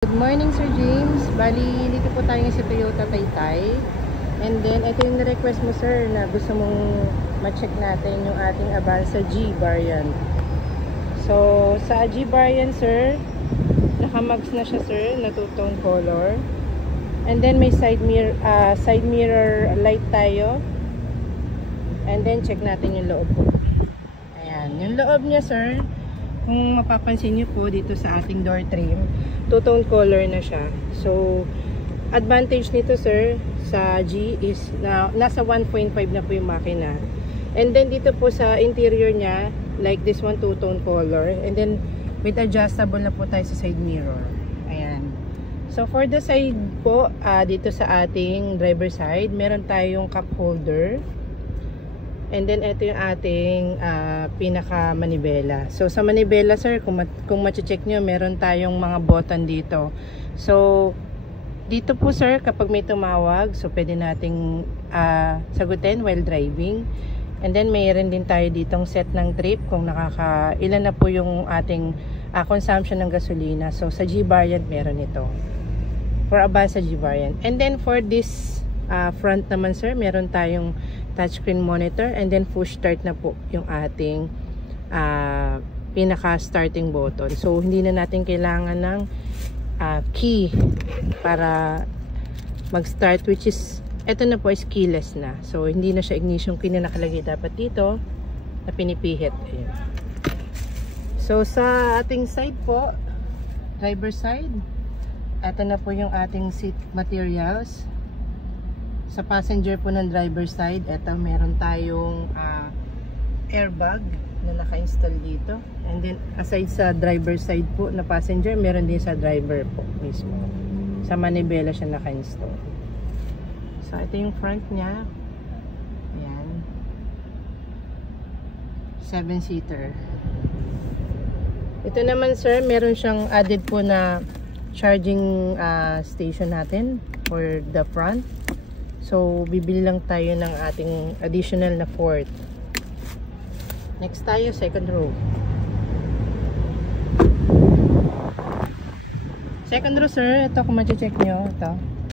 Good morning, Sir James. Bali, dito po tayo sa Toyota Taytay. And then, ito yung request mo, sir, na gusto mong ma-check natin yung ating Avanza G variant. So, sa G variant, sir, naka-mags na siya, sir, na two-tone color. And then, may side mirror light tayo. And then, check natin yung loob po. Ayan. Yung loob niya, sir, kung mapapansin niyo po dito sa ating door trim, two-tone color na siya. So, advantage nito, sir, sa G is nasa 1.5 na po yung makina. And then dito po sa interior niya, like this one, two-tone color. And then with adjustable na po tayo sa side mirror. Ayan. So for the side po, dito sa ating driver side, meron tayong cup holder. And then ito yung ating pinaka manibela. So sa manibela, sir, kung ma-check nyo, meron tayong mga button dito. So dito po, sir, kapag may tumawag, so pwede nating sagutin while driving. And then mayroon din tayo ditong set ng trip kung ilan na po yung ating consumption ng gasolina. So sa G variant meron ito. For Avanza G variant. And then for this front naman, sir, meron tayong touchscreen monitor, and then push start na po yung ating pinaka starting button. So hindi na natin kailangan ng key para mag-start, which is ito na po is keyless na. So hindi na siya ignition key na nakalagay dapat dito na pinipihit. Ayan. So sa ating side po, driver side, ito na po yung ating seat materials. Sa passenger po ng driver side, ito meron tayong airbag na naka-install dito. And then aside sa driver side po na passenger, meron din sa driver po mismo. Sa manibela siya naka-install. So ito yung front niya. Ayan. 7-seater. Ito naman, sir, meron siyang added po na charging station natin for the front. So, bibili lang tayo ng ating additional na fourth. Next tayo, second row. Second row, sir, ito kung ma-check nyo, ito.